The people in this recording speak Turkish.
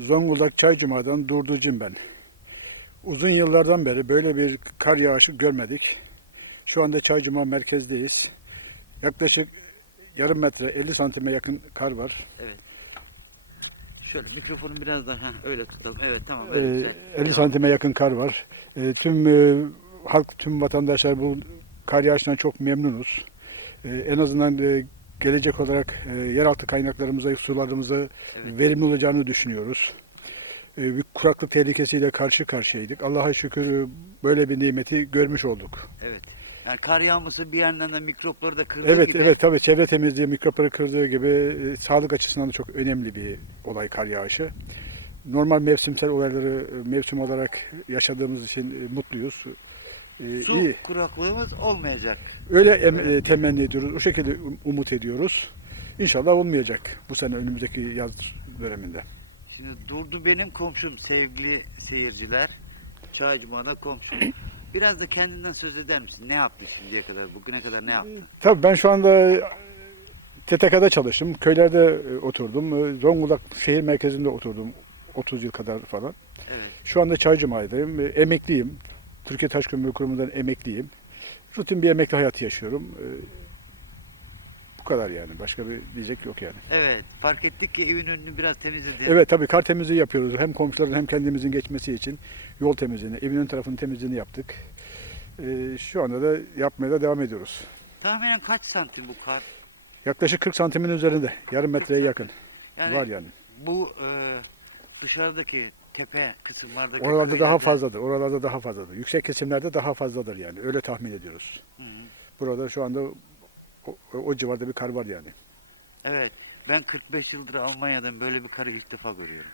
Zonguldak Çaycuma'dan Durducum ben. Uzun yıllardan beri böyle bir kar yağışı görmedik. Şu anda Çaycuma merkezdeyiz. Yaklaşık yarım metre 50 santime yakın kar var. Şöyle mikrofonu biraz daha heh, öyle tutalım. Evet tamam. Ee, güzel. 50 santime yakın kar var. Ee, tüm e, halk, tüm vatandaşlar bu kar yağışından çok memnunuz. Ee, en azından e, gelecek olarak e, yeraltı kaynaklarımıza, sularımıza Evet. verimli olacağını düşünüyoruz. Ee, bir kuraklık tehlikesiyle karşı karşıyaydık. Allah'a şükür e, böyle bir nimeti görmüş olduk. Evet. Yani kar yağması bir yandan da mikropları da kırdığı Evet, gibi. evet tabii çevre temizliği mikropları kırdığı gibi e, sağlık açısından da çok önemli bir olay kar yağışı. Normal mevsimsel olayları e, mevsim olarak yaşadığımız için e, mutluyuz. E, Su iyi. kuraklığımız olmayacak. Öyle em- e, temenni ediyoruz. O şekilde um- umut ediyoruz. İnşallah olmayacak bu sene önümüzdeki yaz döneminde. Şimdi durdu benim komşum sevgili seyirciler. Çaycuma'da komşum. Biraz da kendinden söz eder misin? Ne yaptın şimdiye kadar? Bugüne kadar ne yaptın? Tabii ben şu anda e, TTK'da çalıştım. Köylerde e, oturdum. E, Zonguldak şehir merkezinde oturdum 30 yıl kadar falan. Evet. Şu anda Çaycuma'dayım. E, Emekliyim. Türkiye Taş Kömürü Kurumu'ndan emekliyim. Rutin bir emekli hayatı yaşıyorum. E, Bu kadar yani. Başka bir diyecek yok yani. Evet. Fark ettik ki evin önünü biraz temizledin. Evet tabii kar temizliği yapıyoruz. Hem komşuların hem kendimizin geçmesi için yol temizliğini, evin ön tarafının temizliğini yaptık. E, Şu anda da yapmaya da devam ediyoruz. Tahminen kaç santim bu kar? Yaklaşık 40 santimin üzerinde. Yarım metreye yakın. Yani Var yani. bu e, dışarıdaki tepe kısımlardaki Oralarda daha fazladır. Oralarda daha fazladır. Yüksek kesimlerde daha fazladır yani. Öyle tahmin ediyoruz. Hı hı. Burada şu anda o, o civarda bir kar var yani. Evet. Ben 45 yıldır Almanya'dan böyle bir karı ilk defa görüyorum.